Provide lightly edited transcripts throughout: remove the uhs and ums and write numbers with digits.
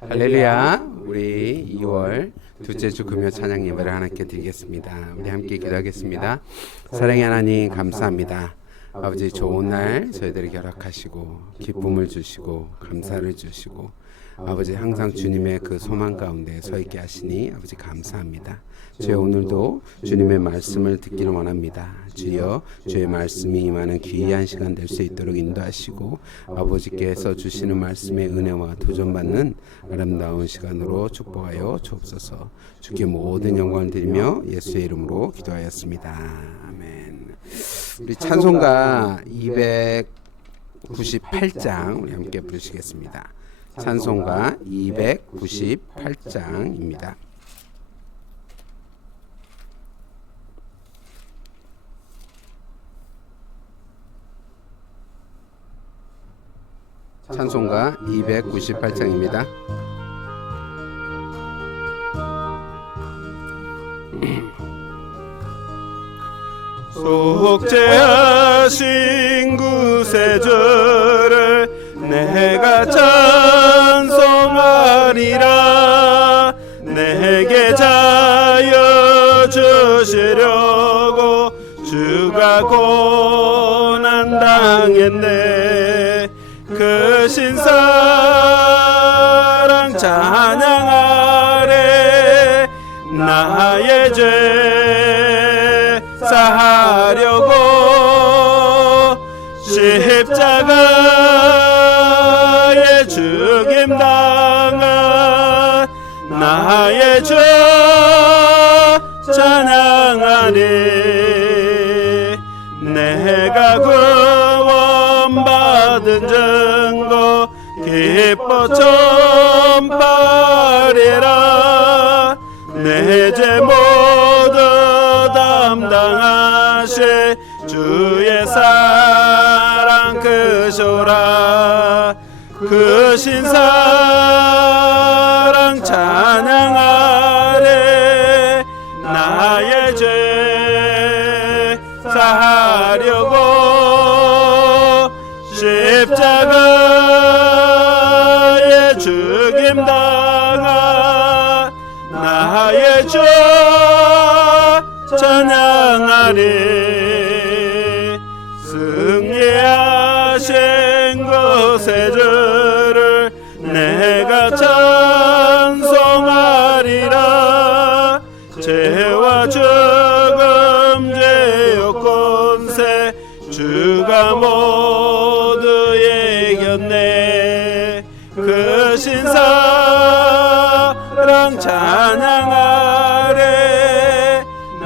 할렐루야. 우리 2월 둘째 주 금요 찬양 예배를 하나님께 드리겠습니다. 우리 함께 기도하겠습니다. 사랑의 하나님 감사합니다. 아버지 좋은 날 저희들에게 허락하시고 기쁨을 주시고 감사를 주시고 아버지 항상 주님의 그 소망 가운데 서 있게 하시니 아버지 감사합니다. 주여 오늘도 주님의 말씀을 듣기를 원합니다. 주여 주의 말씀이 임하는 귀한 시간 될 수 있도록 인도하시고 아버지께서 주시는 말씀의 은혜와 도전받는 아름다운 시간으로 축복하여 주옵소서. 주께 모든 영광을 드리며 예수의 이름으로 기도하였습니다. 아멘. 우리 찬송가 298장 우리 함께 부르시겠습니다. 찬송가 298장입니다. 찬송가 298장입니다. 속죄하신 구세주를 내가 찬송하리라. 내게 자여 주시려고 주가 고난 당했네. 그 신사랑 찬양하래. 나의 죄 사하려고 십자가에 죽임당한 나의 죄 찬양하리. 내가 구원받은 증거 기뻐 전파리라. 내 죄 모두 담당하시 주의 사랑 크소라. 그 신사랑 찬양하래. 나의 죄 사하려고 십자가에 죽임당한 나의 죄 찬양하리. 승리하신 구세주를 내가 찬송하리라. 죄와 죽음 죄욕 권세 주가 모두 이겼네. 그 신사랑 찬양하래.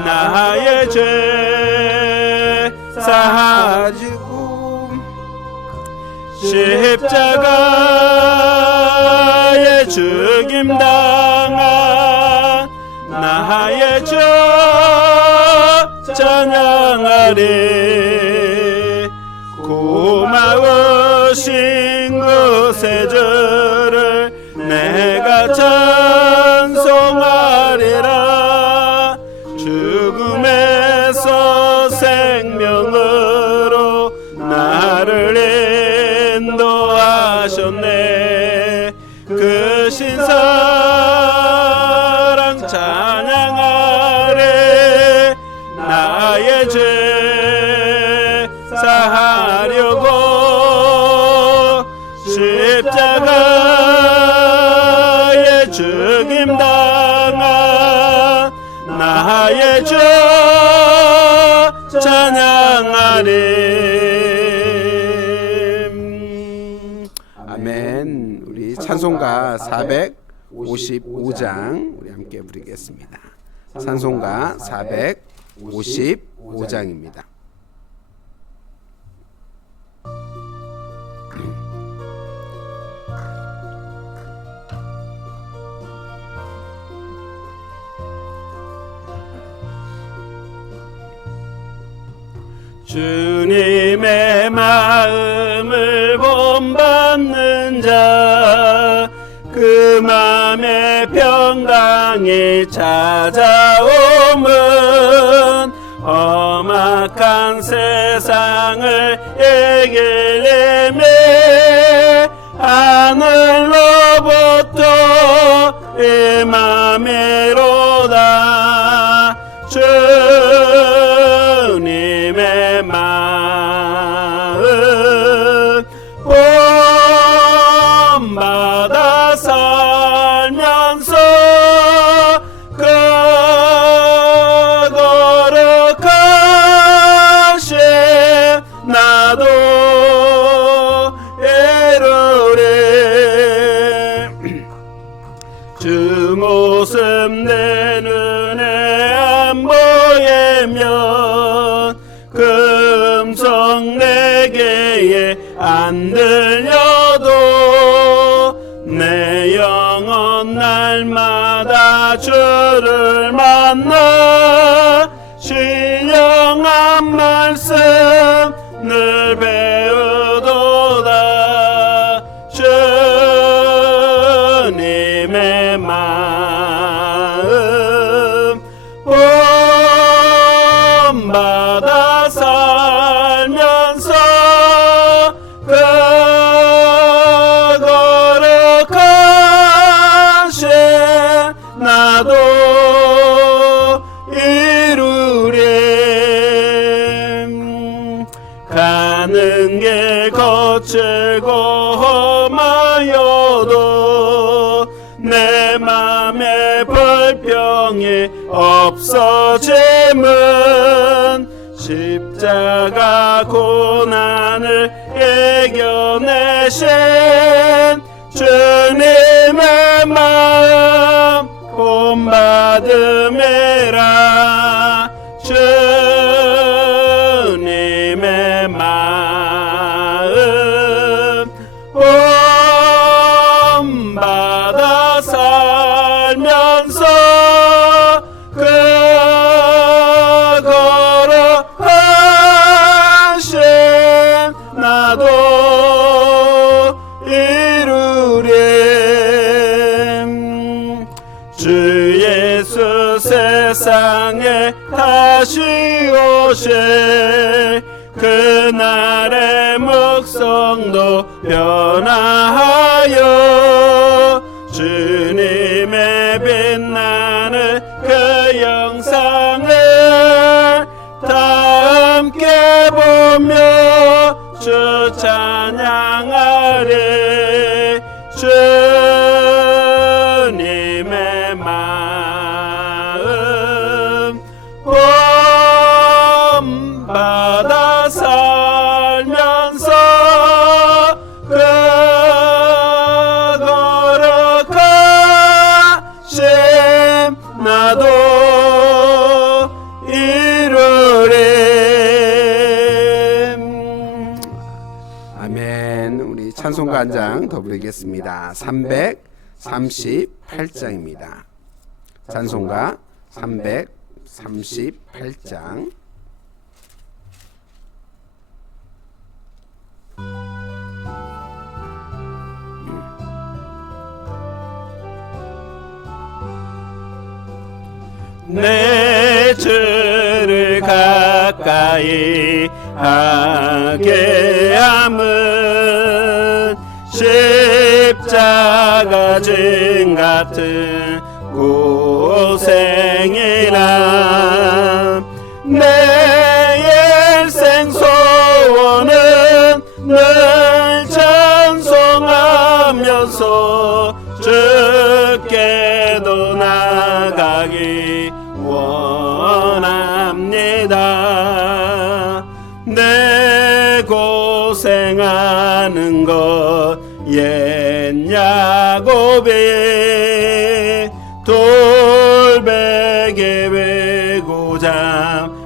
나의 죄 사하지고 십자가에 죽임당한 나의 죄 찬양하리. 고마우신 구세주를 내가 찬송하리라. 죽음에서 생명으로 나를 인도하셨네. 그 신사랑 찬양하래. 나의 죄 사하려고 십자가에 죽임당한 나의 죄 찬양하리. 아멘. 우리 찬송가 455장 우리 함께 부르겠습니다. 찬송가 455장입니다. 주님의 마음을 본받는 자, 그 맘에 평강이 찾아오면 험악한 세상을 이기려면 하늘로부터 마음 본받아 살면서 그 거룩하신 나도 이루리. 주 모습 내 눈에 안 보이면 그 음성 내게 안 들려도 내 영혼 날마다 주를 만나 신령한 말씀 늘 배우도다. 주님의 마음 본받아 살면서 그 거룩하신 나도 이루리. 가는 길 거칠고 험하여도 내 맘에 불평이 없어짐은 십자가 고난을 이겨내신 주님의 마음 본받음이라. 주님의 마음 본받아 살면서 그 거룩하신 나도 이루리. 주 예수 세상에 다시 오실 그날의 묵성도 변화하여 주님의 빛나는 그 영상을 다 함께 보며 주 찬양하리. 주님의 마음 본받아 살면서 그 거룩하신 나도 이루리. 아멘. 우리 찬송가 한 장 더 부르겠습니다. 338장입니다. 찬송가 338장. 내 주를 가까이 하게 함은 십자가 진 같은 고생이라. 내 일생 소원은 늘 찬송하면서 주께도 나가기 원합니다. 내 고생하는 것 옛 야곱이 돌베개 베고 잠갔습니다.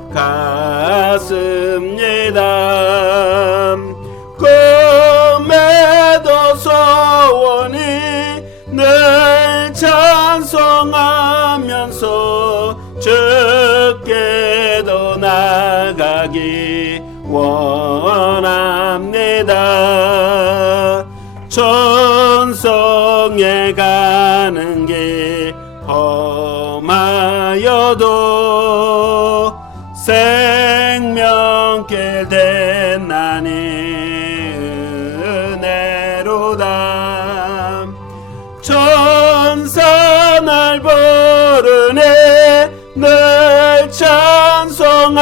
꿈에도 소원이 늘 찬송하면서 주께도 나가기 원합니다. 천성에 가는 길 험하여도 생명길 대나니 은혜로다. 천사 날 부르네 늘 찬송하면서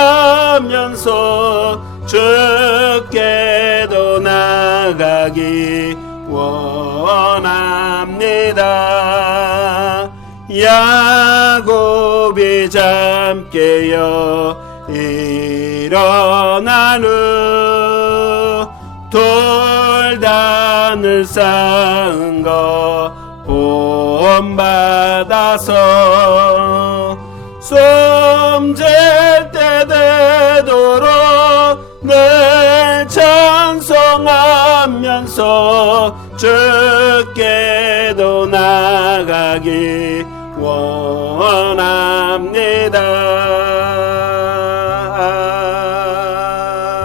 주께도 나가기 원합니다. 야곱이 잠깨어 일어난 후 돌단을 쌓은 거 본받아서 숨질 때 되도록 늘 찬송하면서 주께도 나가기 원합니다.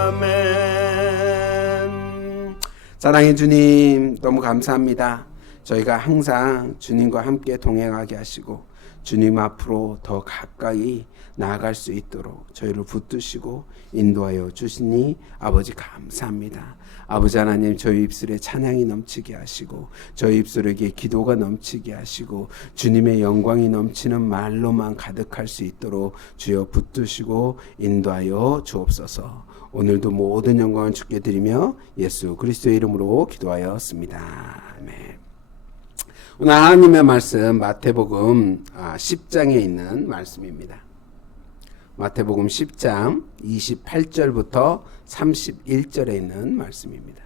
아멘. 사랑의 주님, 너무 감사합니다. 저희가 항상 주님과 함께 동행하게 하시고 주님 앞으로 더 가까이 나아갈 수 있도록 저희를 붙드시고 인도하여 주시니 아버지 감사합니다. 아버지 하나님, 저희 입술에 찬양이 넘치게 하시고 저희 입술에게 기도가 넘치게 하시고 주님의 영광이 넘치는 말로만 가득할 수 있도록 주여 붙드시고 인도하여 주옵소서. 오늘도 모든 영광을 주께 드리며 예수 그리스도의 이름으로 기도하였습니다. 아멘. 오늘 하나님의 말씀 마태복음 10장에 있는 말씀입니다. 마태복음 10장 28절부터 31절에 있는 말씀입니다.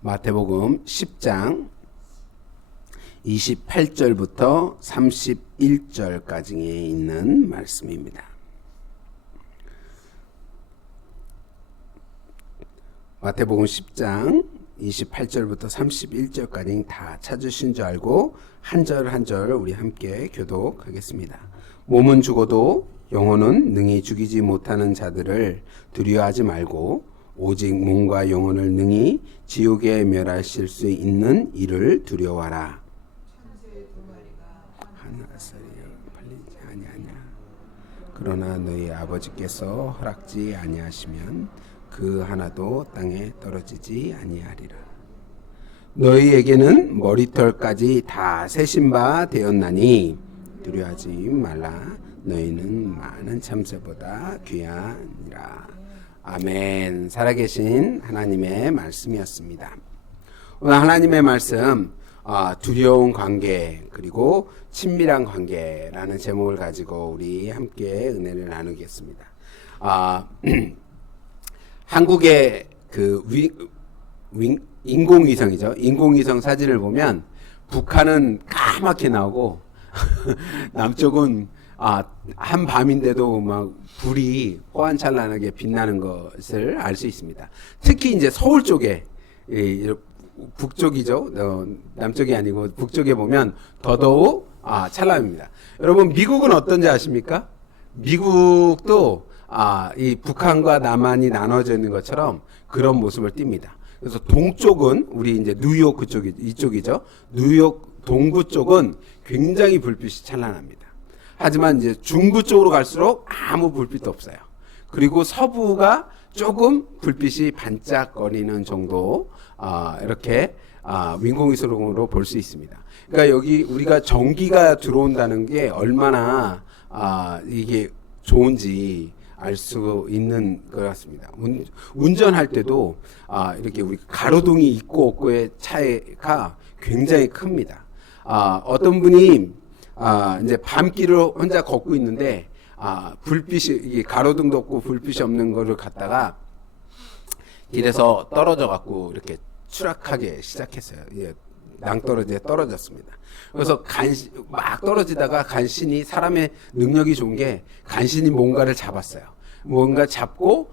마태복음 10장 28절부터 31절까지에 있는 말씀입니다. 마태복음 10장 28절부터 31절까지 다 찾으신 줄 알고 한 절 한 절 우리 함께 교독하겠습니다. 몸은 죽어도 영혼은 능히 죽이지 못하는 자들을 두려워하지 말고 오직 몸과 영혼을 능히 지옥에 멸하실 수 있는 이를 두려워하라. 하나살이 팔리지 아니하냐. 그러나 너희 아버지께서 허락지 아니하시면 그 하나도 땅에 떨어지지 아니하리라. 너희에게는 머리털까지 다 세신 바 되었나니 두려워하지 말라. 너희는 많은 참새보다 귀하니라. 아멘. 살아계신 하나님의 말씀이었습니다. 오늘 하나님의 말씀 두려운 관계 그리고 친밀한 관계라는 제목을 가지고 우리 함께 은혜를 나누겠습니다. 한국의 그 인공위성이죠. 인공위성 사진을 보면 북한은 까맣게 나오고 남쪽은 한밤인데도 막 불이 호환찬란하게 빛나는 것을 알 수 있습니다. 특히 이제 서울 쪽에 북쪽이죠. 남쪽이 아니고 북쪽에 보면 더더욱 찬란합니다. 여러분 미국은 어떤지 아십니까? 미국도 이 북한과 남한이 나눠져 있는 것처럼 그런 모습을 띱니다. 그래서 동쪽은 우리 이제 뉴욕 그쪽이 이쪽이죠. 뉴욕 동부 쪽은 굉장히 불빛이 찬란합니다. 하지만 이제 중부 쪽으로 갈수록 아무 불빛도 없어요. 그리고 서부가 조금 불빛이 반짝거리는 정도 이렇게 인공위성으로 볼 수 있습니다. 그러니까 여기 우리가 전기가 들어온다는 게 얼마나 이게 좋은지 알 수 있는 것 같습니다. 운전할 때도 이렇게 우리 가로등이 있고 없고의 차이가 굉장히 큽니다. 어떤 분이 이제 밤길을 혼자 걷고 있는데 불빛이 이게 가로등도 없고 불빛이 없는 거를 갔다가 길에서 떨어져 갖고 이렇게 추락하게 시작했어요. 예, 낭떠러지에 떨어졌습니다. 그래서 막 떨어지다가 간신히 사람의 능력이 좋은 게 간신히 뭔가를 잡았어요. 뭔가 잡고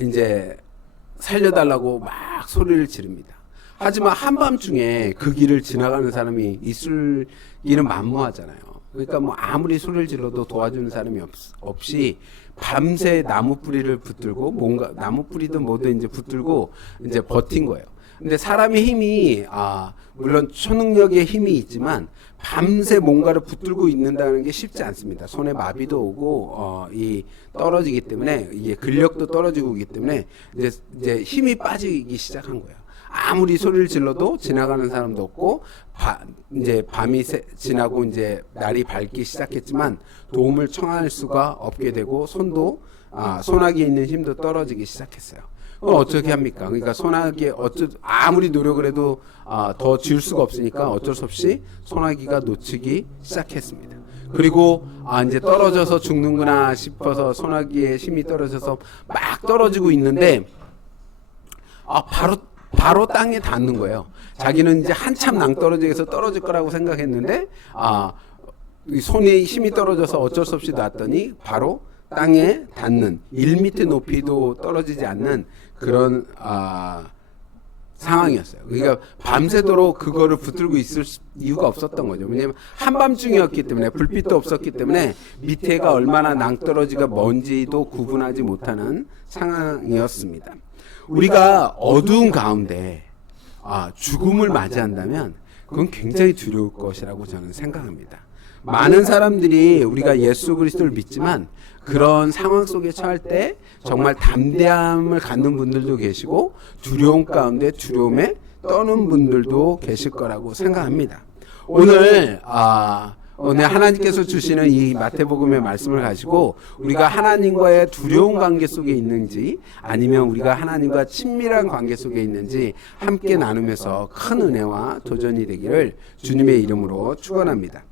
이제 살려달라고 막 소리를 지릅니다. 하지만 한밤중에 그 길을 지나가는 사람이 있을기는 만무하잖아요. 그러니까 뭐 아무리 소리를 질러도 도와주는 사람이 없이 밤새 나무 뿌리를 붙들고 뭔가 나무 뿌리든 뭐든 이제 붙들고 이제 버틴 거예요. 근데 사람의 힘이 물론 초능력의 힘이 있지만 밤새 뭔가를 붙들고 있는다는 게 쉽지 않습니다. 손에 마비도 오고 이 떨어지기 때문에 이게 근력도 떨어지고 있기 때문에 이제 힘이 빠지기 시작한 거예요. 아무리 소리를 질러도 지나가는 사람도 없고 이제 밤이 지나고 이제 날이 밝기 시작했지만 도움을 청할 수가 없게 되고 소나기에 있는 힘도 떨어지기 시작했어요. 그럼 어떻게 합니까? 그러니까 소나기에 아무리 노력을 해도 더 지을 수가 없으니까 어쩔 수 없이 소나기가 놓치기 시작했습니다. 그리고 이제 떨어져서 죽는구나 싶어서 소나기의 힘이 떨어져서 막 떨어지고 있는데 바로 땅에 닿는 거예요. 자기는 이제 한참 낭떠러지에서 떨어질 거라고 생각했는데 손에 힘이 떨어져서 어쩔 수 없이 놨더니 바로 땅에 닿는 1m 높이도 떨어지지 않는 그런 상황이었어요. 그러니까 밤새도록 그거를 붙들고 있을 이유가 없었던 거죠. 왜냐하면 한밤중이었기 때문에 불빛도 없었기 때문에 밑에가 얼마나 낭떠러지가 뭔지도 구분하지 못하는 상황이었습니다. 우리가 어두운 가운데 죽음을 맞이한다면 그건 굉장히 두려울 것이라고 저는 생각합니다. 많은 사람들이 우리가 예수 그리스도를 믿지만 그런 상황 속에 처할 때 정말 담대함을 갖는 분들도 계시고 두려움 가운데 두려움에 떠는 분들도 계실 거라고 생각합니다. 오늘 하나님께서 주시는 이 마태복음의 말씀을 가지고 우리가 하나님과의 두려운 관계 속에 있는지 아니면 우리가 하나님과 친밀한 관계 속에 있는지 함께 나누면서 큰 은혜와 도전이 되기를 주님의 이름으로 축원합니다.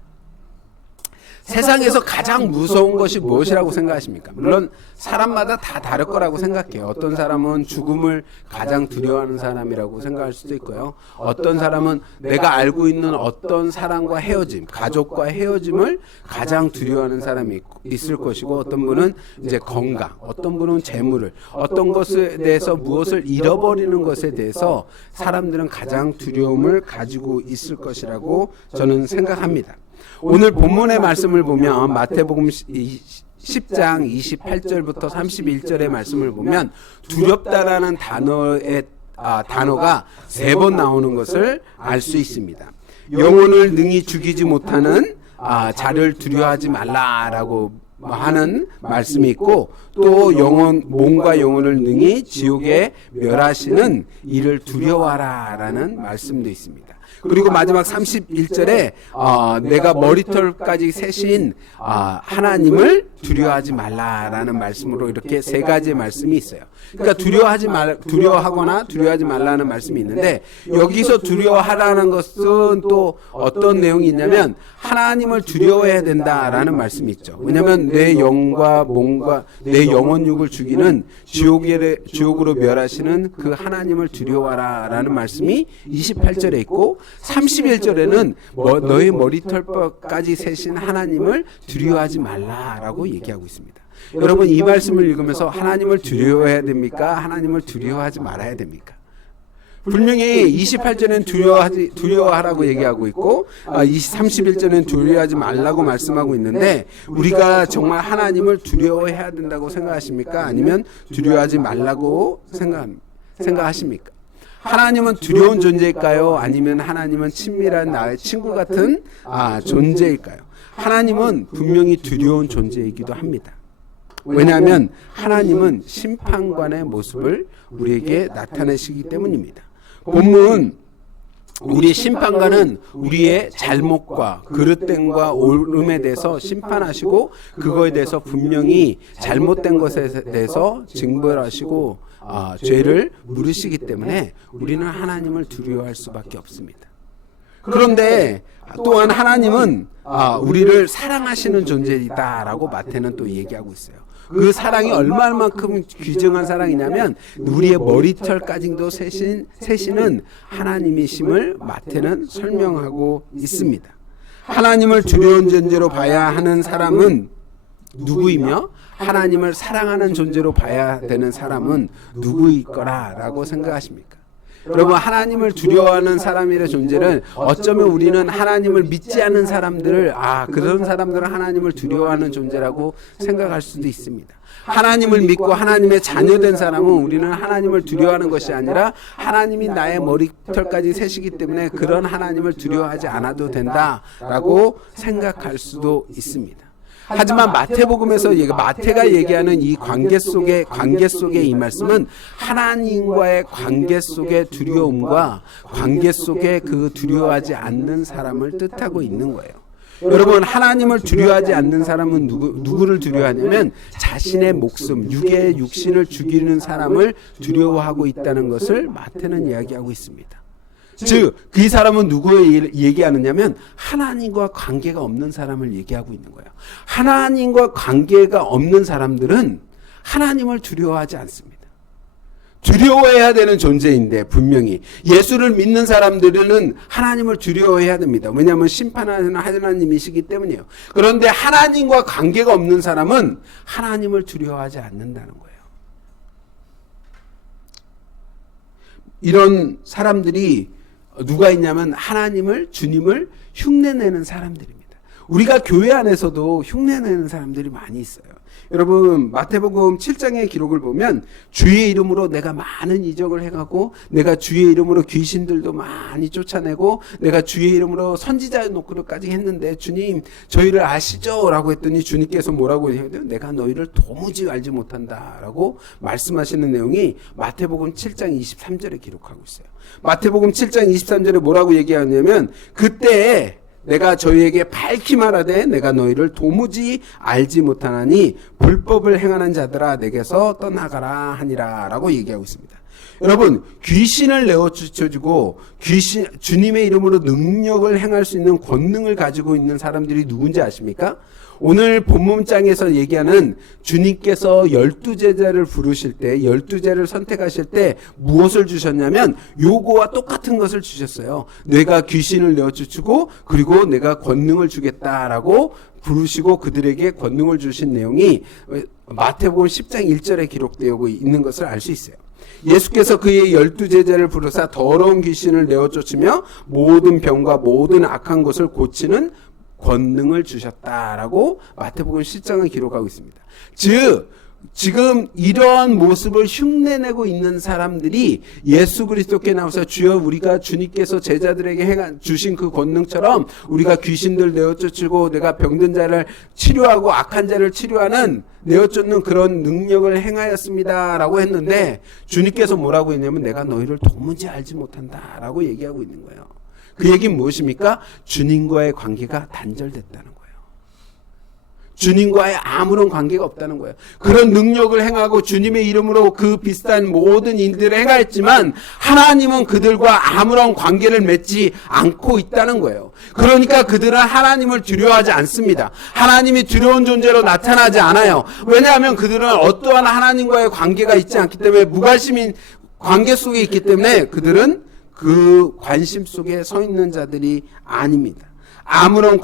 세상에서 가장 무서운 것이 무엇이라고 생각하십니까? 물론 사람마다 다 다를 거라고 생각해요. 어떤 사람은 죽음을 가장 두려워하는 사람이라고 생각할 수도 있고요. 어떤 사람은 내가 알고 있는 어떤 사람과 헤어짐, 가족과 헤어짐을 가장 두려워하는 사람이 있을 것이고, 어떤 분은 이제 건강, 어떤 분은 재물을, 어떤 것에 대해서 무엇을 잃어버리는 것에 대해서 사람들은 가장 두려움을 가지고 있을 것이라고 저는 생각합니다. 오늘 본문의 말씀을 보면 마태복음 10장 28절부터 31절의 말씀을 보면 두렵다라는 단어가 3번 나오는 것을 알 수 있습니다. 영혼을 능히 죽이지 못하는 자를 두려워하지 말라라고 하는 말씀이 있고, 또 몸과 영혼을 능히 지옥에 멸하시는 이를 두려워하라라는 말씀도 있습니다. 그리고 마지막 31절에 내가 머리털까지 세신 하나님을 두려워하지 말라라는 말씀으로 이렇게 3가지의 말씀이 있어요. 그러니까 두려워하거나 두려워하지 말라는 말씀이 있는데, 여기서 두려워하라는 것은 또 어떤 내용이 있냐면 하나님을 두려워해야 된다라는 말씀이 있죠. 왜냐하면 내 영과 몸과 내 영혼육을 죽이는 지옥으로 멸하시는 그 하나님을 두려워하라라는 말씀이 28절에 있고, 31절에는 너의 머리털까지 세신 하나님을 두려워하지 말라라고 얘기하고 있습니다. 여러분, 이 말씀을 읽으면서 하나님을 두려워해야 됩니까? 하나님을 두려워하지 말아야 됩니까? 분명히 28절에는 두려워하라고 얘기하고 있고 31절에는 두려워하지 말라고 말씀하고 있는데, 우리가 정말 하나님을 두려워해야 된다고 생각하십니까? 아니면 두려워하지 말라고 생각하십니까? 하나님은 두려운 존재일까요? 아니면 하나님은 친밀한 나의 친구 같은 존재일까요? 하나님은 분명히 두려운 존재이기도 합니다. 왜냐하면 하나님은 심판관의 모습을 우리에게 나타내시기 때문입니다. 본문 우리 심판관은 우리의 잘못과 그릇됨과 옳음에 대해서 심판하시고, 그거에 대해서 분명히 잘못된 것에 대해서 징벌하시고 죄를 물으시기 때문에 우리는 하나님을 두려워할 수밖에 없습니다. 그런데 또한 하나님은 우리를 사랑하시는 존재이다라고 마태는 또 얘기하고 있어요. 그 사랑이 얼마만큼 귀중한 사랑이냐면 우리의 머리털까지도 세시는 하나님이심을 마태는 설명하고 있습니다. 하나님을 두려운 존재로 봐야 하는 사람은 누구이며 하나님을 사랑하는 존재로 봐야 되는 사람은 누구일 거라고 생각하십니까? 여러분, 하나님을 두려워하는 사람의 존재는 어쩌면 우리는 하나님을 믿지 않는 사람들을 그런 사람들은 하나님을 두려워하는 존재라고 생각할 수도 있습니다. 하나님을 믿고 하나님의 자녀된 사람은 우리는 하나님을 두려워하는 것이 아니라 하나님이 나의 머리털까지 세시기 때문에 그런 하나님을 두려워하지 않아도 된다라고 생각할 수도 있습니다. 하지만 마태복음에서 마태가 얘기하는 이 관계 속에 이 말씀은 하나님과의 관계 속의 두려움과 관계 속에 그 두려워하지 않는 사람을 뜻하고 있는 거예요. 여러분, 하나님을 두려워하지 않는 사람은 누구를 두려워하냐면 자신의 목숨, 육신을 죽이는 사람을 두려워하고 있다는 것을 마태는 이야기하고 있습니다. 즉, 그 사람은 누구를 얘기하느냐면 하나님과 관계가 없는 사람을 얘기하고 있는 거예요. 하나님과 관계가 없는 사람들은 하나님을 두려워하지 않습니다. 두려워해야 되는 존재인데 분명히 예수를 믿는 사람들은 하나님을 두려워해야 됩니다. 왜냐하면 심판하는 하나님이시기 때문이에요. 그런데 하나님과 관계가 없는 사람은 하나님을 두려워하지 않는다는 거예요. 이런 사람들이 누가 있냐면 하나님을, 주님을 흉내내는 사람들입니다. 우리가 교회 안에서도 흉내내는 사람들이 많이 있어요. 여러분, 마태복음 7장의 기록을 보면 주의 이름으로 내가 많은 이적을 행하고 내가 주의 이름으로 귀신들도 많이 쫓아내고 내가 주의 이름으로 선지자의 노크를까지 했는데 주님 저희를 아시죠? 라고 했더니 주님께서 뭐라고 해요? 내가 너희를 도무지 알지 못한다 라고 말씀하시는 내용이 마태복음 7장 23절에 기록하고 있어요. 마태복음 7장 23절에 뭐라고 얘기하냐면 그때에 내가 저희에게 밝히 말하되 내가 너희를 도무지 알지 못하나니 불법을 행하는 자들아 내게서 떠나가라 하니라 라고 얘기하고 있습니다. 여러분, 귀신을 내어쫓아주고 주님의 이름으로 능력을 행할 수 있는 권능을 가지고 있는 사람들이 누군지 아십니까? 오늘 본문장에서 얘기하는 주님께서 12제자를 부르실 때 12제를 선택하실 때 무엇을 주셨냐면 요거와 똑같은 것을 주셨어요. 내가 귀신을 내어쫓고 그리고 내가 권능을 주겠다라고 부르시고 그들에게 권능을 주신 내용이 마태복음 10장 1절에 기록되어 있는 것을 알 수 있어요. 예수께서 그의 12제자를 부르사 더러운 귀신을 내어쫓으며 모든 병과 모든 악한 것을 고치는 권능을 주셨다라고 마태복음 10장을 기록하고 있습니다. 즉 지금 이러한 모습을 흉내내고 있는 사람들이 예수 그리스도께 나와서 주여 우리가 주님께서 제자들에게 주신 그 권능처럼 우리가 귀신들 내어쫓고 내가 병든 자를 치료하고 악한 자를 치료하는 내어쫓는 그런 능력을 행하였습니다 라고 했는데 주님께서 뭐라고 했냐면 내가 너희를 도무지 알지 못한다 라고 얘기하고 있는 거예요. 그 얘기는 무엇입니까? 주님과의 관계가 단절됐다는 거예요. 주님과의 아무런 관계가 없다는 거예요. 그런 능력을 행하고 주님의 이름으로 그 비슷한 모든 일들을 행하였지만 하나님은 그들과 아무런 관계를 맺지 않고 있다는 거예요. 그러니까 그들은 하나님을 두려워하지 않습니다. 하나님이 두려운 존재로 나타나지 않아요. 왜냐하면 그들은 어떠한 하나님과의 관계가 있지 않기 때문에 무관심인 관계 속에 있기 때문에 그들은 그 관심 속에 서 있는 자들이 아닙니다. 아무런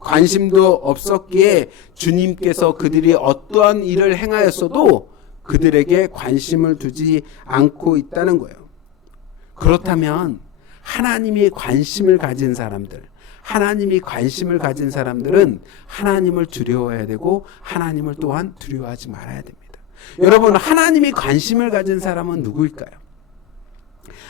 관심도 없었기에 주님께서 그들이 어떠한 일을 행하였어도 그들에게 관심을 두지 않고 있다는 거예요. 그렇다면 하나님이 관심을 가진 사람들, 하나님이 관심을 가진 사람들은 하나님을 두려워해야 되고 하나님을 또한 두려워하지 말아야 됩니다. 여러분, 하나님이 관심을 가진 사람은 누구일까요?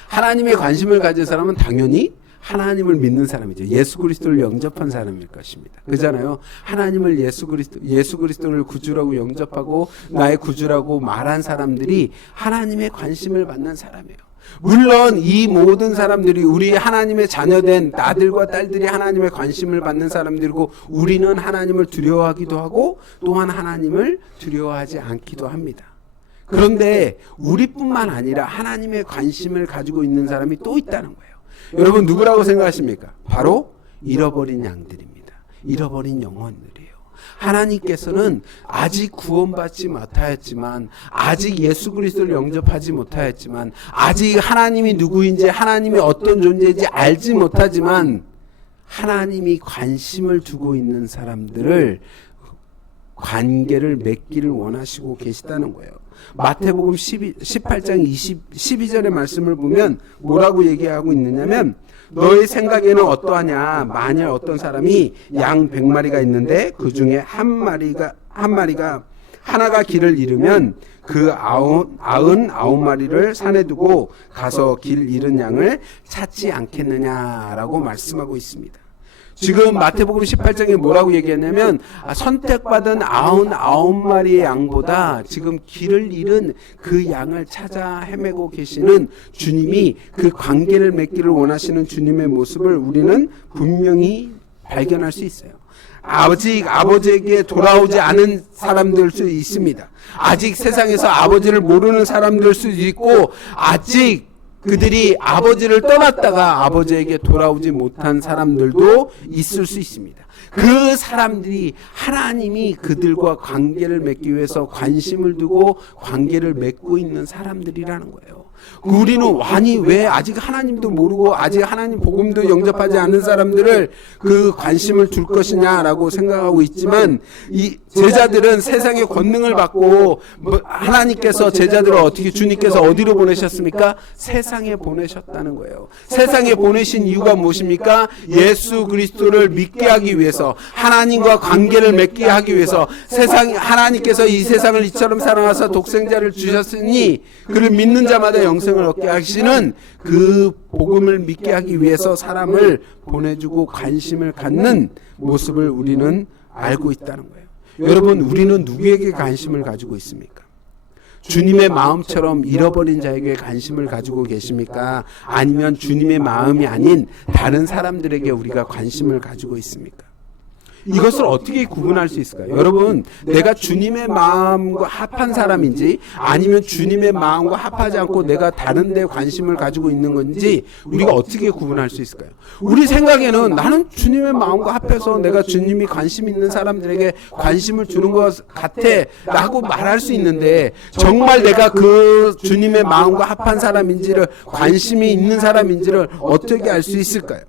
하나님의 관심을 가진 사람은 당연히 하나님을 믿는 사람이죠. 예수 그리스도를 영접한 사람일 것입니다. 그잖아요. 하나님을 예수 그리스도를 구주라고 영접하고 나의 구주라고 말한 사람들이 하나님의 관심을 받는 사람이에요. 물론 이 모든 사람들이 우리 하나님의 자녀된 아들과 딸들이 하나님의 관심을 받는 사람들이고 우리는 하나님을 두려워하기도 하고 또한 하나님을 두려워하지 않기도 합니다. 그런데 우리뿐만 아니라 하나님의 관심을 가지고 있는 사람이 또 있다는 거예요. 여러분 누구라고 생각하십니까? 바로 잃어버린 양들입니다. 잃어버린 영혼들이에요. 하나님께서는 아직 구원받지 못하였지만 아직 예수 그리스도를 영접하지 못하였지만 아직 하나님이 누구인지 하나님이 어떤 존재인지 알지 못하지만 하나님이 관심을 두고 있는 사람들을 관계를 맺기를 원하시고 계시다는 거예요. 마태복음 18장 12절의 말씀을 보면 뭐라고 얘기하고 있느냐면 너의 생각에는 어떠하냐? 만일 어떤 사람이 양 100마리가 있는데 그 중에 하나가 길을 잃으면 그 99마리를 산에 두고 가서 길 잃은 양을 찾지 않겠느냐라고 말씀하고 있습니다. 지금 마태복음 18장에 뭐라고 얘기했냐면 선택받은 99마리의 양보다 지금 길을 잃은 그 양을 찾아 헤매고 계시는 주님이 그 관계를 맺기를 원하시는 주님의 모습을 우리는 분명히 발견할 수 있어요. 아직 아버지에게 돌아오지 않은 사람들 수 있습니다. 아직 세상에서 아버지를 모르는 사람들 수도 있고, 아직 그들이 아버지를 떠났다가 아버지에게 돌아오지 못한 사람들도 있을 수 있습니다. 그 사람들이 하나님이 그들과 관계를 맺기 위해서 관심을 두고 관계를 맺고 있는 사람들이라는 거예요. 우리는 아니 왜 아직 하나님도 모르고 아직 하나님 복음도 영접하지 않은 사람들을 그 관심을 둘 것이냐라고 생각하고 있지만, 이 제자들은 세상의 권능을 받고 하나님께서 제자들을 어떻게 주님께서 어디로 보내셨습니까? 세상에 보내셨다는 거예요. 세상에 보내신 이유가 무엇입니까? 예수 그리스도를 믿게 하기 위해서, 하나님과 관계를 맺게 하기 위해서. 하나님께서 이 세상을 이처럼 사랑하사 독생자를 주셨으니 그를 믿는 자마다 영생을 얻게 하시는 그 복음을 믿게 하기 위해서 사람을 보내주고 관심을 갖는 모습을 우리는 알고 있다는 거예요. 여러분, 우리는 누구에게 관심을 가지고 있습니까? 주님의 마음처럼 잃어버린 자에게 관심을 가지고 계십니까? 아니면 주님의 마음이 아닌 다른 사람들에게 우리가 관심을 가지고 있습니까? 이것을 어떻게 구분할 수 있을까요? 여러분, 내가 주님의 마음과 합한 사람인지 아니면 주님의 마음과 합하지 않고 내가 다른 데 관심을 가지고 있는 건지 우리가 어떻게 구분할 수 있을까요? 우리 생각에는 나는 주님의 마음과 합해서 내가 주님이 관심 있는 사람들에게 관심을 주는 것 같아 라고 말할 수 있는데, 정말 내가 그 주님의 마음과 합한 사람인지를, 관심이 있는 사람인지를 어떻게 알 수 있을까요?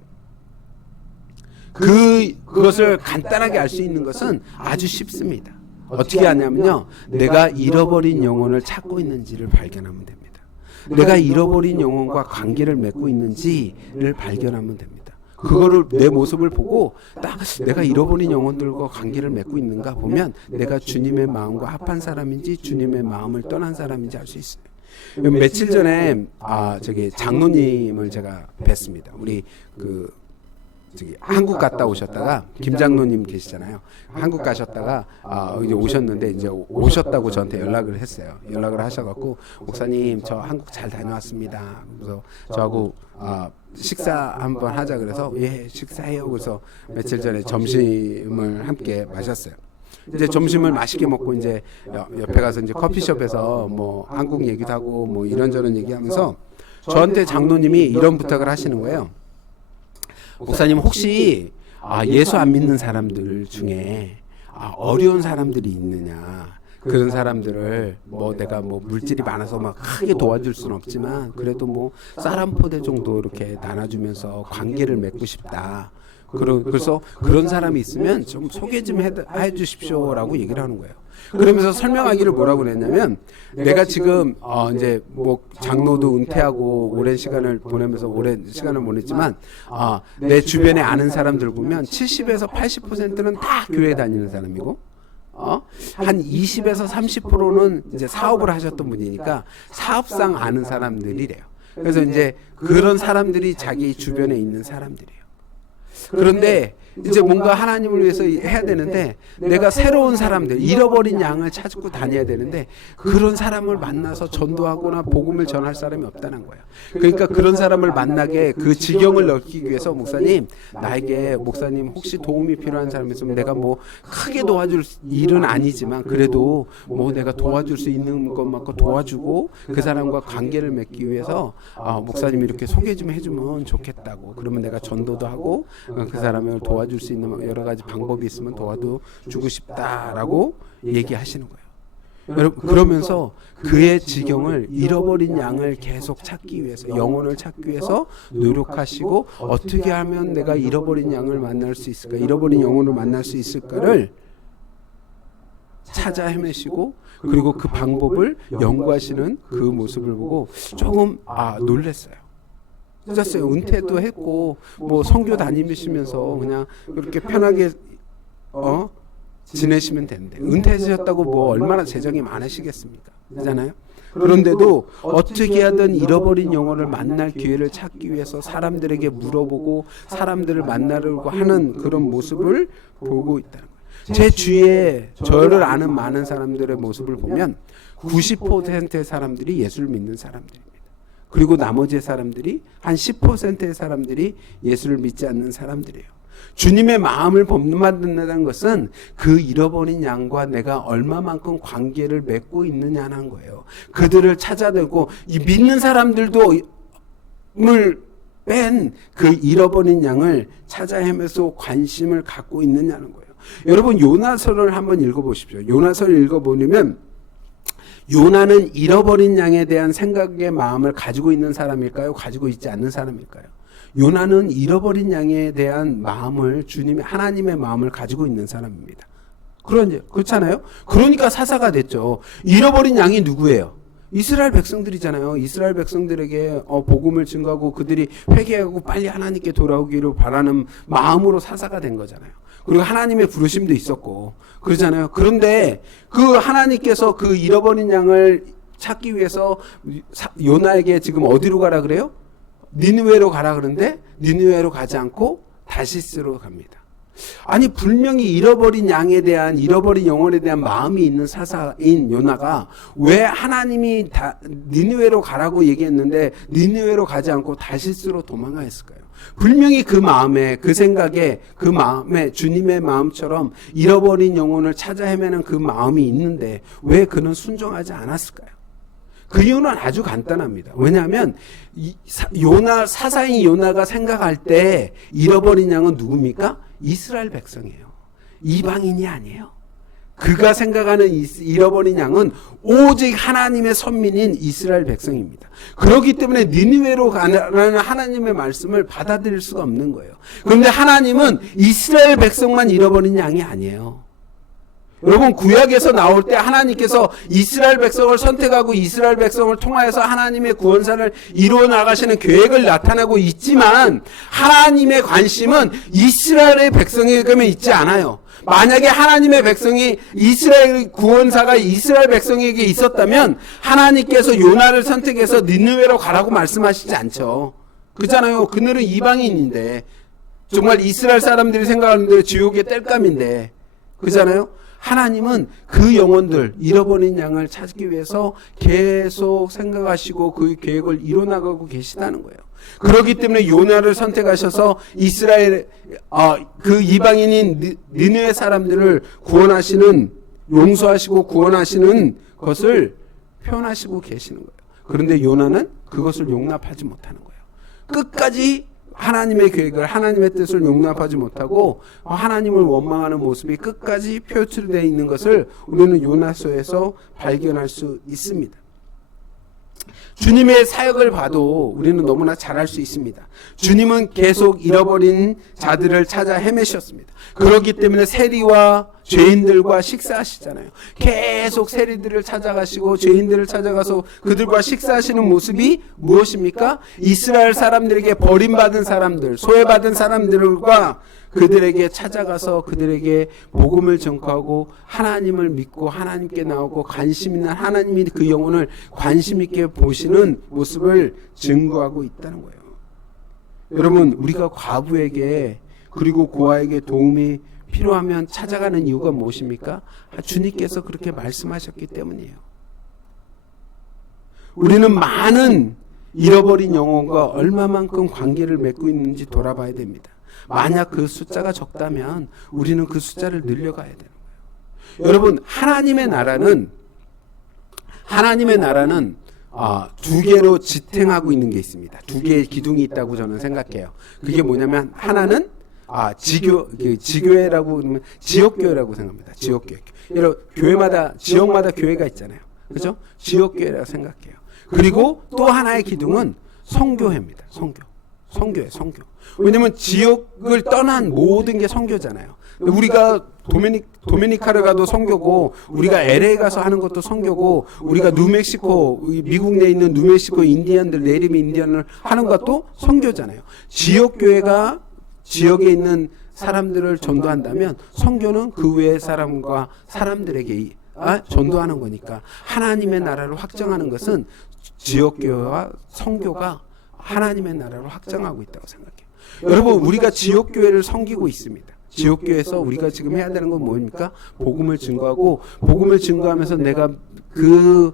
그것을 간단하게 알 수 있는 것은 아주 쉽습니다. 어떻게 하냐면요, 내가 잃어버린 영혼을 찾고 있는지를 발견하면 됩니다. 내가 잃어버린 영혼과 관계를 맺고 있는지를 발견하면 됩니다. 그거를 내 모습을 보고 딱 내가 잃어버린 영혼들과 관계를 맺고 있는가 보면 내가 주님의 마음과 합한 사람인지 주님의 마음을 떠난 사람인지 알 수 있어요. 며칠 전에 장로님을 제가 뵀습니다. 우리 한국 갔다 오셨다가, 김장로님 계시잖아요. 한국 가셨다가 이제 오셨는데, 이제 오셨다고 저한테 연락을 했어요. 연락을 하셔갖고, 목사님 저 한국 잘 다녀왔습니다. 그래서 저하고 식사 한번 하자 그래서, 예 식사해요. 그래서 며칠 전에 점심을 함께 마셨어요. 이제 점심을 맛있게 먹고 이제 옆에 가서 이제 커피숍에서 뭐 한국 얘기도 하고 뭐 이런저런 얘기하면서 저한테 장로님이 이런 부탁을 하시는 거예요. 목사님, 혹시 예수 안 믿는 사람들 중에 어려운 사람들이 있느냐, 그런 사람들을 뭐 내가 뭐 물질이 많아서 막 크게 도와줄 수는 없지만 그래도 뭐 쌀 한 포대 정도 이렇게 나눠주면서 관계를 맺고 싶다. 그래서 그런 사람이 있으면 좀 소개 좀 해 주십시오라고 얘기를 하는 거예요. 그러면서 설명하기를 뭐라고 그랬냐면, 내가 지금 이제 뭐 장로도 은퇴하고 오랜 시간을 보냈지만 내 주변에 아는 사람들 보면 70에서 80%는 다 교회 다니는 사람이고, 한 20에서 30%는 이제 사업을 하셨던 분이니까 사업상 아는 사람들이래요. 그래서 이제 그런 사람들이 자기 주변에 있는 사람들이에요. 그런데 이제 뭔가 하나님을 위해서 해야 되는데, 내가 새로운 사람들, 잃어버린 양을 찾고 다녀야 되는데 그런 사람을 만나서 전도하거나 복음을 전할 사람이 없다는 거예요. 그러니까 그런 사람을 만나게 그 지경을 넓히기 위해서, 목사님 혹시 도움이 필요한 사람이 있으면 내가 뭐 크게 도와줄 일은 아니지만 그래도 뭐 내가 도와줄 수 있는 것만큼 도와주고 그 사람과 관계를 맺기 위해서 목사님이 이렇게 소개 좀 해주면 좋겠다고. 그러면 내가 전도도 하고 그 사람을 도와줄 수 있는 여러 가지 방법이 있으면 도와주고 싶다라고 얘기하시는 거예요. 여러분, 그러면서 그의 지경을, 잃어버린 양을 계속 찾기 위해서, 영혼을 찾기 위해서 노력하시고, 어떻게 하면 내가 잃어버린 양을 만날 수 있을까, 잃어버린 영혼을 만날 수 있을까를 찾아 헤매시고, 그리고 그 방법을 연구하시는 그 모습을 보고 조금 놀랐어요. 은퇴도 했고 뭐 선교 다니시면서 그냥 그렇게 편하게 지내시면 되는데, 은퇴하셨다고 뭐 얼마나 재정이 많으시겠습니까? 그렇잖아요. 그런데도 어떻게 하든 잃어버린 영혼을 만날 기회를 찾기 위해서 사람들에게 물어보고 사람들을 만나려고 하는 그런 모습을 보고 있다는 거예요. 제 주위에 저를 아는 많은 사람들의 모습을 보면 90%의 사람들이 예수를 믿는 사람들입니다. 그리고 나머지 사람들이 한 10%의 사람들이 예수를 믿지 않는 사람들이에요. 주님의 마음을 본받는다는 것은 그 잃어버린 양과 내가 얼마만큼 관계를 맺고 있느냐는 거예요. 그들을 찾아내고 이 믿는 사람들도 을 뺀 그 잃어버린 양을 찾아 헤매서 관심을 갖고 있느냐는 거예요. 여러분 요나서를 한번 읽어보십시오. 요나서를 읽어보면 요나는 잃어버린 양에 대한 생각의 마음을 가지고 있는 사람일까요? 가지고 있지 않는 사람일까요? 요나는 잃어버린 양에 대한 마음을 주님의 하나님의 마음을 가지고 있는 사람입니다. 그렇잖아요? 그러니까 사사가 됐죠. 잃어버린 양이 누구예요? 이스라엘 백성들이잖아요. 이스라엘 백성들에게 복음을 증거하고 그들이 회개하고 빨리 하나님께 돌아오기를 바라는 마음으로 사사가 된 거잖아요. 그리고 하나님의 부르심도 있었고 그러잖아요. 그런데 그 하나님께서 그 잃어버린 양을 찾기 위해서 요나에게 지금 어디로 가라 그래요? 니느웨로 가라 그러는데 니느웨로 가지 않고 다시스로 갑니다. 아니 분명히 잃어버린 양에 대한 잃어버린 영혼에 대한 마음이 있는 사사인 요나가 왜 하나님이 니느웨로 가라고 얘기했는데 니느웨로 가지 않고 다시스로 도망가 했을까요? 분명히 그 마음에 그 생각에 그 마음에 주님의 마음처럼 잃어버린 영혼을 찾아 헤매는 그 마음이 있는데 왜 그는 순종하지 않았을까요? 그 이유는 아주 간단합니다. 왜냐하면 사사인 요나가 생각할 때 잃어버린 양은 누굽니까? 이스라엘 백성이에요. 이방인이 아니에요. 그가 생각하는 잃어버린 양은 오직 하나님의 선민인 이스라엘 백성입니다. 그렇기 때문에 니느웨로 가라는 하나님의 말씀을 받아들일 수가 없는 거예요. 그런데 하나님은 이스라엘 백성만 잃어버린 양이 아니에요. 여러분 구약에서 나올 때 하나님께서 이스라엘 백성을 선택하고 이스라엘 백성을 통하여서 하나님의 구원사를 이루어 나가시는 계획을 나타내고 있지만 하나님의 관심은 이스라엘의 백성에게만 있지 않아요. 만약에 하나님의 백성이 이스라엘 구원사가 이스라엘 백성에게 있었다면 하나님께서 요나를 선택해서 니느웨로 가라고 말씀하시지 않죠. 그렇잖아요. 그들은 이방인인데 정말 이스라엘 사람들이 생각하는 대로 지옥의 땔감인데 그렇잖아요. 하나님은 그 영혼들 잃어버린 양을 찾기 위해서 계속 생각하시고 그 계획을 이뤄나가고 계시다는 거예요. 그렇기 때문에 요나를 선택하셔서 이스라엘 그 이방인인 니느웨 사람들을 구원하시는 용서하시고 구원하시는 것을 표현하시고 계시는 거예요. 그런데 요나는 그것을 용납하지 못하는 거예요. 끝까지 하나님의 계획을 하나님의 뜻을 용납하지 못하고 하나님을 원망하는 모습이 끝까지 표출되어 있는 것을 우리는 요나서에서 발견할 수 있습니다. 주님의 사역을 봐도 우리는 너무나 잘 알 수 있습니다. 주님은 계속 잃어버린 자들을 찾아 헤매셨습니다. 그렇기 때문에 세리와 죄인들과 식사하시잖아요. 계속 세리들을 찾아가시고 죄인들을 찾아가서 그들과 식사하시는 모습이 무엇입니까? 이스라엘 사람들에게 버림받은 사람들, 소외받은 사람들과 그들에게 찾아가서 그들에게 복음을 전하고 하나님을 믿고 하나님께 나오고 관심 있는 하나님이 그 영혼을 관심 있게 보시는 모습을 증거하고 있다는 거예요. 여러분 우리가 과부에게 그리고 고아에게 도움이 필요하면 찾아가는 이유가 무엇입니까? 주님께서 그렇게 말씀하셨기 때문이에요. 우리는 많은 잃어버린 영혼과 얼마만큼 관계를 맺고 있는지 돌아봐야 됩니다. 만약 그 숫자가 적다면 우리는 그 숫자를 늘려가야 되는 거예요. 여러분 하나님의 나라는 두 개로 지탱하고 있는 게 있습니다. 두 개의 기둥이 있다고 저는 생각해요. 그게 뭐냐면 하나는 지교회라고 그러면 지역교회라고 생각합니다. 지역교회. 여러분 교회마다 지역마다 교회가 있잖아요. 그렇죠? 지역교회라고 생각해요. 그리고 또 하나의 기둥은 선교회입니다. 선교회. 왜냐면 지역을 떠난 모든 게 선교잖아요. 우리가 도미니카를 가도 선교고 우리가 LA 가서 하는 것도 선교고 우리가 뉴멕시코 미국 내에 있는 뉴멕시코 인디언들 내림 인디언을 하는 것도 선교잖아요. 지역교회가 지역에 있는 사람들을 전도한다면 선교는 그 외의 사람과 사람들에게 전도하는 거니까. 하나님의 나라를 확장하는 것은 지역교회와 성교가 하나님의 나라를 확장하고 있다고 생각해요. 여러분, 우리가 지역교회를 섬기고 있습니다. 지역교회에서 우리가 지금 해야 되는 건 뭡니까? 복음을 증거하고, 복음을 증거하면서 내가 그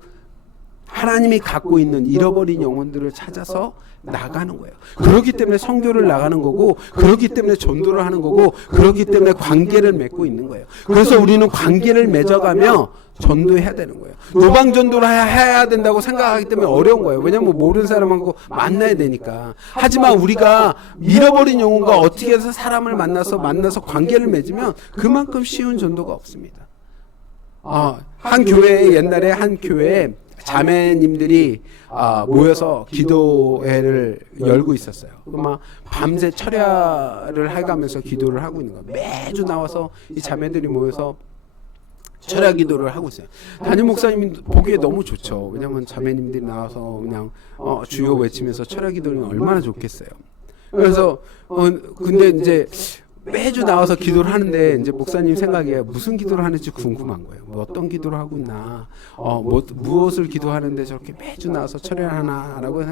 하나님이 갖고 있는 잃어버린 영혼들을 찾아서 나가는 거예요. 그렇기 때문에 선교를 나가는 거고, 그렇기 때문에 전도를 하는 거고, 그렇기 때문에 관계를 맺고 있는 거예요. 그래서 우리는 관계를 맺어가며 전도해야 되는 거예요. 노방 전도를 해야 된다고 생각하기 때문에 어려운 거예요. 왜냐하면 모르는 사람하고 만나야 되니까. 하지만 우리가 잃어버린 영혼과 어떻게 해서 사람을 만나서 관계를 맺으면 그만큼 쉬운 전도가 없습니다. 한 교회에, 옛날에 한 교회에 자매님들이 모여서 기도회를 열고 있었어요. 막 밤새 철야를 해가면서 기도를 하고 있는 거예요. 매주 나와서 이 자매들이 모여서 철야 기도를 하고 있어요. 담임 목사님이 보기에 너무 좋죠. 왜냐하면 자매님들이 나와서 그냥 주여 외치면서 철야 기도를 얼마나 좋겠어요. 그래서 근데 이제 매주 나와서 기도를 하는데 이제 목사님 생각에 무슨 기도를 하는지 궁금한 거예요. 뭐 어떤 기도를 하고 있나, 무엇을 기도하는데 저렇게 매주 나와서 철회하나라고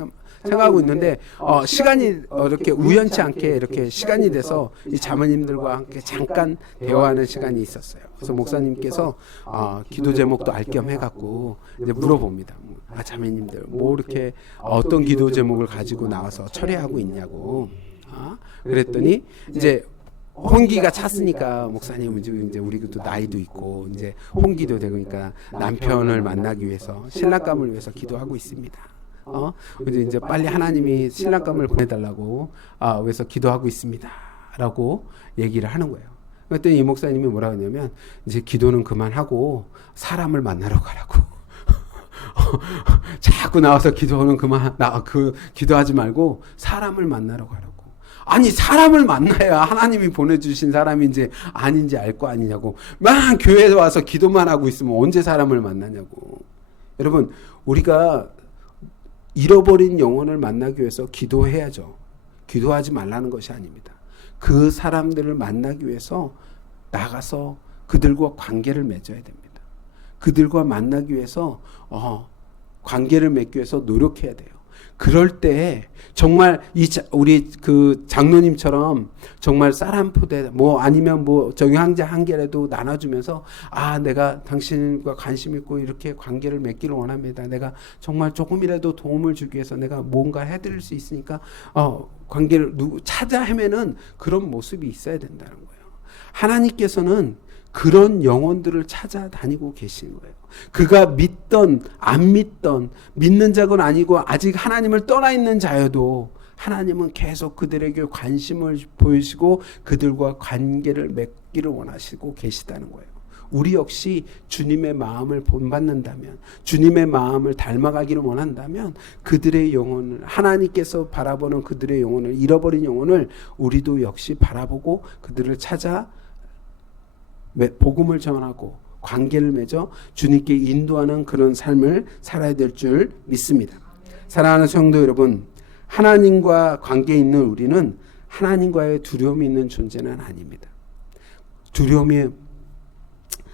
생각하고 있는데 시간이 이렇게 우연치 않게 이렇게 시간이 돼서 이 자매님들과 함께 잠깐 대화하는 시간이 있었어요. 그래서 목사님께서 기도 제목도 알 겸 해갖고 이제 물어봅니다. 자매님들 뭐 이렇게 어떤 기도 제목을 가지고 나와서 철회하고 있냐고. 그랬더니 이제 혼기가 찼으니까 목사님은 이제 우리도 나이도 있고 이제 혼기도 되고 그러니까 남편을 만나기 위해서 신랑감을 위해서 기도하고 있습니다. 그래서 이제 빨리 하나님이 신랑감을 보내달라고 그래서 기도하고 있습니다라고 얘기를 하는 거예요. 그랬더니 이 목사님이 뭐라 하냐면 이제 기도는 그만하고 사람을 만나러 가라고. 자꾸 나와서 기도는 기도하지 말고 사람을 만나러 가라고. 아니 사람을 만나야 하나님이 보내주신 사람인지 아닌지 알 거 아니냐고. 막 교회에 와서 기도만 하고 있으면 언제 사람을 만나냐고. 여러분, 우리가 잃어버린 영혼을 만나기 위해서 기도해야죠. 기도하지 말라는 것이 아닙니다. 그 사람들을 만나기 위해서 나가서 그들과 관계를 맺어야 됩니다. 그들과 만나기 위해서 관계를 맺기 위해서 노력해야 돼요. 그럴 때 정말 우리 그 장로님처럼 정말 쌀 한 포대 아니면 정향제 한 개라도 나눠주면서 내가 당신과 관심 있고 이렇게 관계를 맺기를 원합니다. 내가 정말 조금이라도 도움을 주기 위해서 내가 뭔가 해드릴 수 있으니까 관계를 찾아 헤매는 그런 모습이 있어야 된다는 거예요. 하나님께서는 그런 영혼들을 찾아다니고 계신 거예요. 그가 믿던 안 믿던 믿는 자건 아니고 아직 하나님을 떠나 있는 자여도 하나님은 계속 그들에게 관심을 보이시고 그들과 관계를 맺기를 원하시고 계시다는 거예요. 우리 역시 주님의 마음을 본받는다면, 주님의 마음을 닮아가기를 원한다면 그들의 영혼을, 하나님께서 바라보는 그들의 영혼을, 잃어버린 영혼을 우리도 역시 바라보고 그들을 찾아 복음을 전하고 관계를 맺어 주님께 인도하는 그런 삶을 살아야 될 줄 믿습니다. 사랑하는 성도 여러분, 하나님과 관계에 있는 우리는 하나님과의 두려움이 있는 존재는 아닙니다.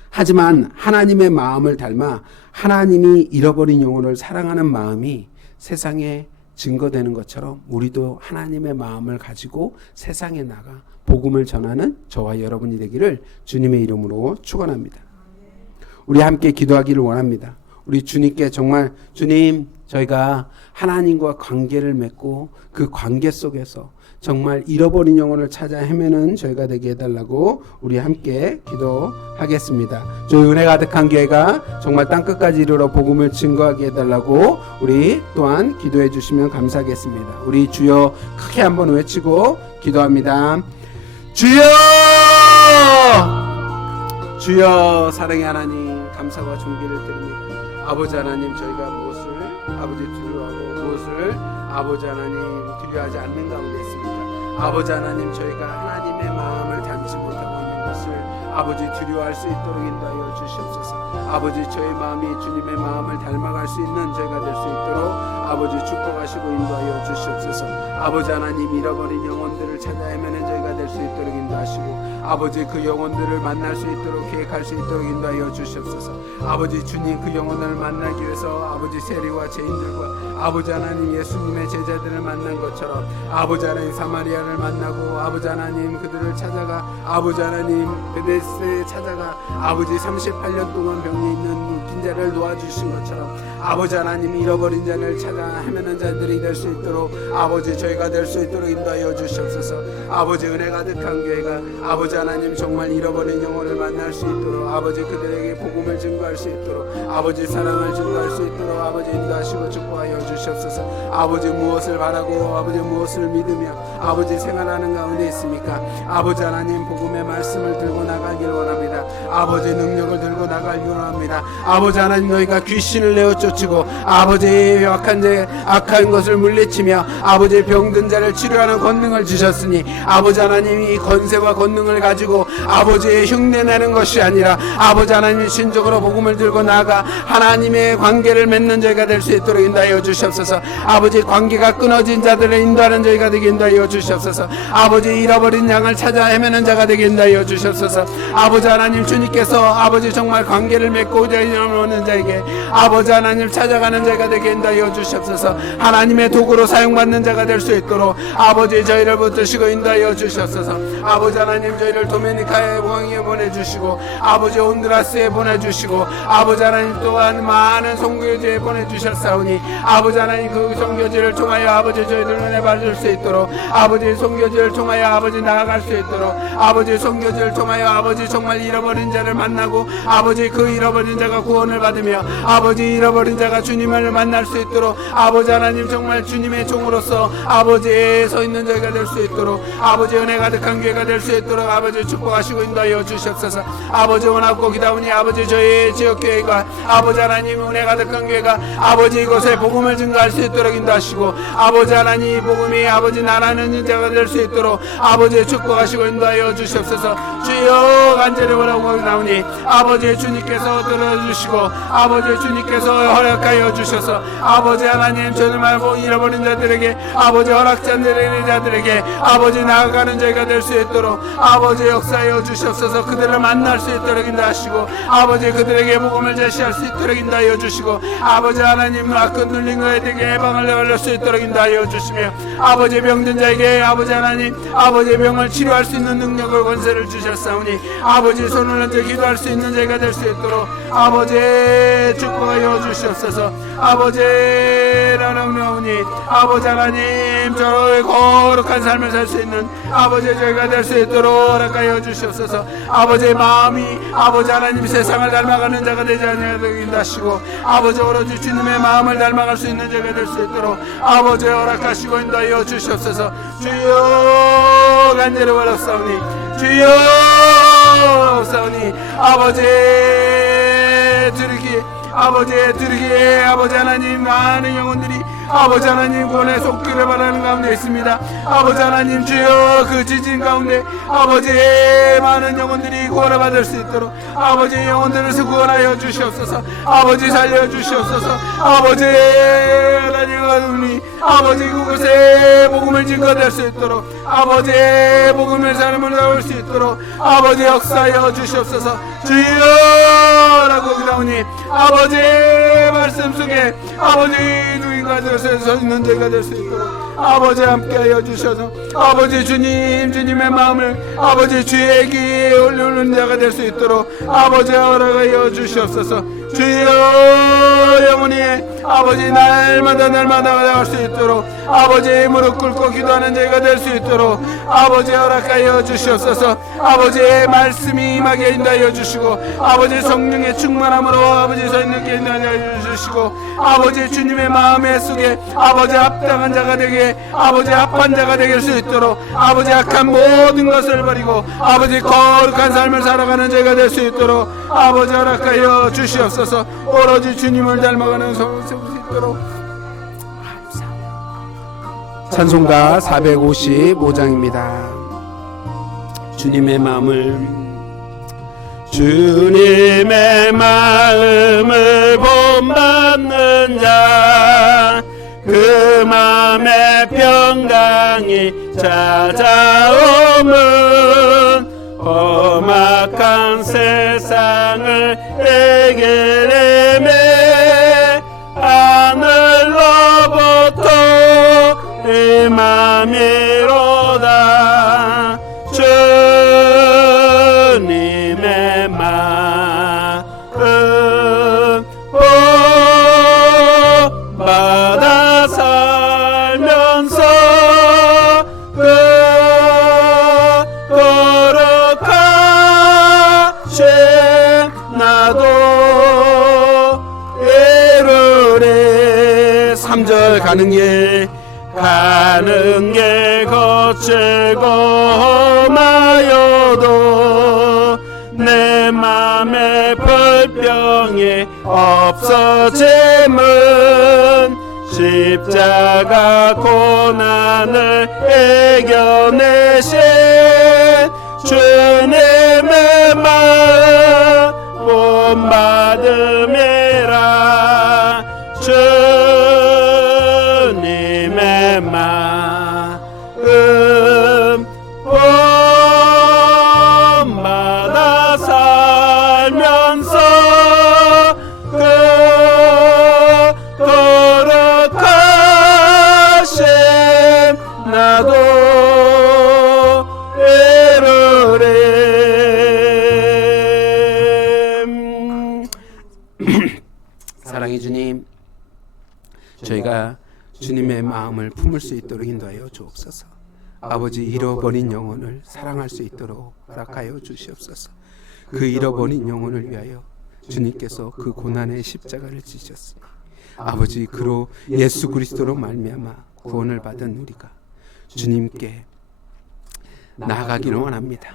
하지만 하나님의 마음을 닮아 하나님이 잃어버린 영혼을 사랑하는 마음이 세상에 증거되는 것처럼 우리도 하나님의 마음을 가지고 세상에 나가 복음을 전하는 저와 여러분이 되기를 주님의 이름으로 축원합니다. 우리 함께 기도하기를 원합니다. 우리 주님께 정말 주님, 저희가 하나님과 관계를 맺고 그 관계 속에서 정말 잃어버린 영혼을 찾아 헤매는 저희가 되게 해달라고 우리 함께 기도하겠습니다. 저희 은혜 가득한 교회가 정말 땅끝까지 이르러 복음을 증거하게 해달라고 우리 또한 기도해 주시면 감사하겠습니다. 우리 주여 크게 한번 외치고 기도합니다. 주여! 주여, 사랑의 하나님, 감사와 존귀를 드립니다. 아버지 하나님, 저희가 무엇을 아버지 두려워하고 무엇을 아버지 하나님 두려워하지 않는 가운데 있습니다. 아버지 하나님, 저희가 하나님의 마음을 닮지 못하고 있는 것을 아버지 두려워할 수 있도록 인도하여 주시옵소서. 아버지, 저희 마음이 주님의 마음을 닮아갈 수 있는 저희가 될 수 있도록 아버지 축복하시고 인도하여 주시옵소서. 아버지 하나님, 잃어버린 영혼들을 찾아 헤매는 저희가 될 수 있도록 인도하시고 아버지 그 영혼들을 만날 수 있도록 계획할 수 있도록 인도하여 주시옵소서. 아버지 주님 그 영혼을 만나기 위해서 아버지 세리와 죄인들과 아버지 하나님 예수님의 제자들을 만난 것처럼 아버지 하나님 사마리아를 만나고 아버지 하나님 그들을 찾아가 아버지 하나님 베데스에 찾아가 아버지 38년 동안 병이 있는 웃긴 자를 놓아주신 것처럼 아버지 하나님 잃어버린 자를 찾아 헤매는 자들이 될 수 있도록 아버지 저희가 될 수 있도록 인도하여 주시옵소서. 아버지 은혜 가득한 교회가 아버지 하나님 정말 잃어버린 영혼을 만날 수 있도록 아버지 그들에게 복음을 증거할 수 있도록 아버지 사랑을 증거할 수 있도록 아버지 인도하시고 축복하여 주시옵소서. 아버지 무엇을 바라고 아버지 무엇을 믿으며 아버지 생활하는 가운데 있습니까? 아버지 하나님 복음의 말씀을 들고 나가길 원합니다. 아버지 능력을 들고 나가길 원합니다. 아버지 하나님 너희가 귀신을 내어 쫓고 아버지 악한 것을 물리치며 아버지 병든 자를 치료하는 권능을 주셨으니 아버지 하나님 이 권세와 권능을 가지고 아버지의 흉내내는 것이 아니라 아버지 하나님 신적으로 복음을 들고 나아가 하나님의 관계를 맺는 저희가 될 수 있도록 인도하여 주시옵소서. 아버지 관계가 끊어진 자들을 인도하는 저희가 되게 인도하여 주시옵소서. 아버지 잃어버린 양을 찾아 헤매는 자가 되게 인도하여 주시옵소서. 아버지 하나님 주님께서 아버지 정말 관계를 맺고자 하는 자에게 아버지 하나님 찾아가는 자가 되게 인도하여 주시옵소서. 하나님의 도구로 사용받는 자가 될 수 있도록 아버지 저희를 붙드시고 인도하여 주시옵소서. 아버지 하나님 저희를 도메니카의 왕에 보내주시고 아버지 온드라스에 보내주시고 아버지 하나님 또한 많은 선교지에 보내주셨사오니 아버지 하나님 그 선교지를 통하여 아버지 저희들 은혜 받을 수 있도록 아버지 선교지를 통하여 아버지 나아갈 수 있도록 아버지 선교지를 통하여 아버지 정말 잃어버린 자를 만나고 아버지 그 잃어버린 자가 구원을 받으며 아버지 잃어버린 자가 주님을 만날 수 있도록 아버지 하나님 정말 주님의 종으로서 아버지에 서 있는 저희가 될 수 있도록 아버지 은혜 가득한 교회가 될 수 있도록 아버지 축복하시고 인도하여 주시옵소서. 아버지 원하고 기다오니 아버지 저희 지역교회가 아버지 하나님 은혜 가득한 교회가 아버지 이곳에 복음을 증거할 수 있도록 인도하시고 아버지 하나님 복음이 아버지 나라는 자가 될 수 있도록 아버지 축복하시고 인도하여 주시옵소서. 주여 간절히 원하고 나오니 아버지 주님께서 들어주시고 아버지 주님께서 허락하여 주셔서 아버지 하나님 저들 말고 잃어버린 자들에게 아버지 허락자들의 자들에게 아버지 나아가는 저희가 될 수 있도록 아버지 역사하여 주시옵소서. 그들을 만날 수 있도록 인도하시고 아버지 그들에게 복음을 제시할 수 있도록 인도하여 주시고 아버지 하나님 악한 눌린 것에게 해방을 내걸릴 수 있도록 인도하여 주시며 아버지 병든 자에게 아버지 하나님 아버지 병을 치료할 수 있는 능력을 권세를 주셨사오니 아버지 손을 얹어 기도할 수 있는 자가 될 수 있도록 아버지 축복하여 주시옵소서. 아버지 나오니 아버지 하나님 저의 거룩한 삶을 살 수 있는 아버지 저희가 될 수 있도록 허락하여 주시옵소서. 아버지의 마음이 아버지 하나님 세상을 닮아가는 자가 되지 않게 인도하시고 아버지 오로지 주님의 마음을 닮아갈 수 있는 자가 될 수 있도록 아버지 허락하시고 인도하여 주시옵소서. 주여 간절히 원하사오니 주여 사오니 아버지 드리기 아버지 하나님 많은 영혼들이 아버지 하나님 구원의 속기를 바라는 가운데 있습니다. 아버지 하나님 주여 그 지진 가운데 아버지 많은 영혼들이 구원을 받을 수 있도록 아버지 영혼들을 구원하여 주시옵소서. 아버지 살려 주시옵소서. 아버지 하나님 아버지 그곳에 복음을 증거될 수 있도록 아버지 복음의 사람을 나올 수 있도록 아버지 역사하여 주시옵소서. 주여라고 기도하오니 아버지 말씀 속에 아버지 누인가 서 있는 자가 될 수 있도록 아버지 함께하여 주셔서 아버지 주님의 마음을 아버지 주의 귀에 올리는 자가 될 수 있도록 아버지 허락하여 주시옵소서. 주여 영원히 아버지 날마다 나갈 수 있도록 아버지 무릎 꿇고 기도하는 자가 될 수 있도록 아버지 허락하여 주시옵소서. 아버지의 말씀이 임하게 인도하여 주시고 아버지 성령의 충만함으로 아버지 서 있는 게 인도하여 주시고 아버지 주님의 마음의 속에 아버지 합당한 자가 되게 아버지 합한 자가 될 수 있도록 아버지 악한 모든 것을 버리고 아버지 거룩한 삶을 살아가는 자가 될 수 있도록 아버지 허락하여 주시옵소서. 오로지 주님을 닮아가는 성을 세울 수 있도록 찬송가 455장입니다. 주님의 마음을 본받는 자 그 마음의 평강이 찾아오면 험악한 세상을 해결해내 하늘로부터 임함이로다. 주님의 마음 받아 살면서 거룩하신 나도 이루리. 3절 가는 게 거칠고 험하여도 내 맘의 불병이 없어짐은 십자가 고난을 이겨내신 주님의 마음 본받음이라. 주님의 마음 본받아 살면서 거룩하신 나도 이루리. 사랑의 주님, 저희가 주님의 마음을 품을 수 있도록 인도하여 주옵소서. 아버지, 잃어버린 영혼을 사랑할 수 있도록 허락하여 주시옵소서. 그 잃어버린 영혼을 위하여 주님께서 그 고난의 십자가를 지셨으니 아버지, 그로 예수 그리스도로 말미암아 구원을 받은 우리가 주님께 나아가기를 원합니다.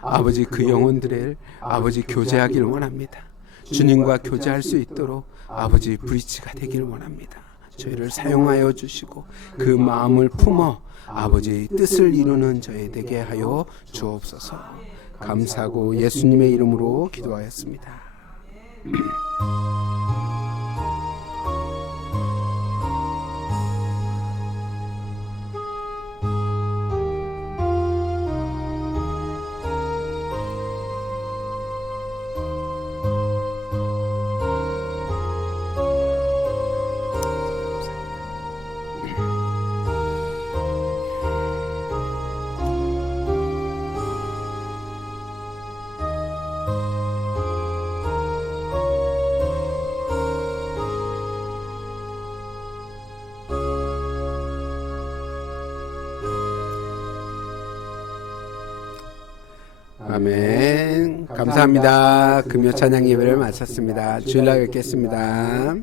아버지, 그 영혼들을 아버지 교제하기를 원합니다. 주님과 교제할 수 있도록 아버지 브리치가 되기를 원합니다. 저희를 사용하여 주시고 그 마음을 품어 아버지 뜻을 이루는 저희 되게 하여 주옵소서. 감사하고 예수님의 이름으로 기도하였습니다. 아멘. 감사합니다. 금요 찬양 예배를 마쳤습니다. 주일날 뵙겠습니다.